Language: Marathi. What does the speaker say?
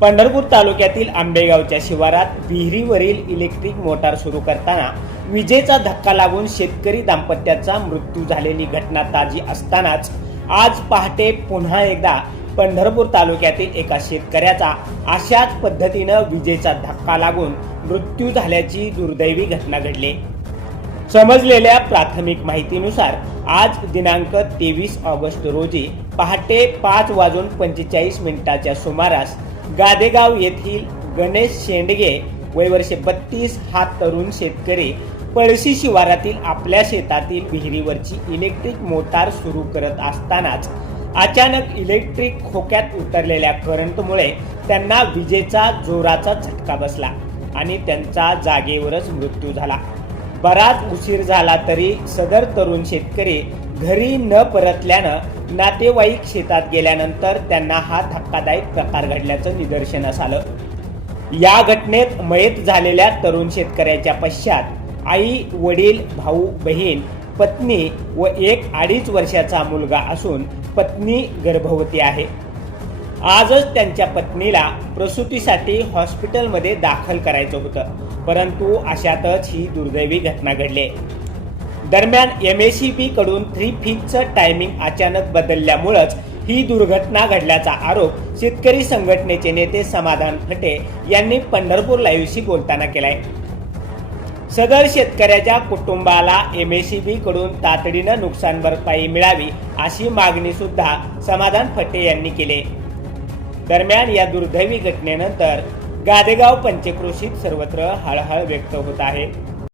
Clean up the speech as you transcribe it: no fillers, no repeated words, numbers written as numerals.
पंढरपूर तालुक्यातील आंबेगावच्या शिवारात विहिरीवरील इलेक्ट्रिक मोटार सुरू करताना विजेचा धक्का लागून शेतकरी दाम्पत्याचा मृत्यू झालेली घटना ताजी असतानाच आज पहाटे पुन्हा एकदा पंढरपूर तालुक्यातील एका शेतकऱ्याचा अशाच पद्धतीनं विजेचा धक्का लागून मृत्यू झाल्याची दुर्दैवी घटना घडली। समजलेल्या प्राथमिक माहितीनुसार आज दिनांक 23 ऑगस्ट रोजी पहाटे 5:45 सुमारास गादेगाव येथील गणेश शेंडगे वय वर्ष 32 हा तरुण शेतकरी पळशी शिवारातील आपल्या शेतातील विहिरीवरची इलेक्ट्रिक मोटार सुरू करत असतानाच अचानक इलेक्ट्रिक खोक्यात उतरलेल्या करंटमुळे त्यांना विजेचा जोराचा झटका बसला आणि त्यांचा जागेवरच मृत्यू झाला। बराच उशीर झाला तरी सदर तरुण शेतकरी घरी न परतल्यानं नातेवाईक शेतात गेल्यानंतर त्यांना हा धक्कादायक प्रकार घडल्याचं निदर्शनास आलं। या घटनेत मयत झालेल्या तरुण शेतकऱ्याच्या पश्चात आई, वडील, भाऊ, बहीण, पत्नी व 1-2.5 वर्षाचा मुलगा असून पत्नी गर्भवती आहे। आजच त्यांच्या पत्नीला प्रसूतीसाठी हॉस्पिटलमध्ये दाखल करायचं होतं, परंतु अशातच ही दुर्दैवी घटना घडली। दरम्यान MACB कडून 3 फेजचं टायमिंग अचानक बदलल्यामुळेच ही दुर्घटना घडल्याचा आरोप शेतकरी संघटनेचे नेते समाधान फटे यांनी पंढरपूर लाईव्हशी बोलताना केलाय। सदर शेतकऱ्याच्या कुटुंबाला MACB कडून तातडीनं नुकसान भरपाई मिळावी अशी मागणी सुद्धा समाधान फटे यांनी केली। दरम्यान या दुर्दैवी घटनेनंतर गादेगाव पंचक्रोशीत सर्वत्र हळहळ व्यक्त होत आहे।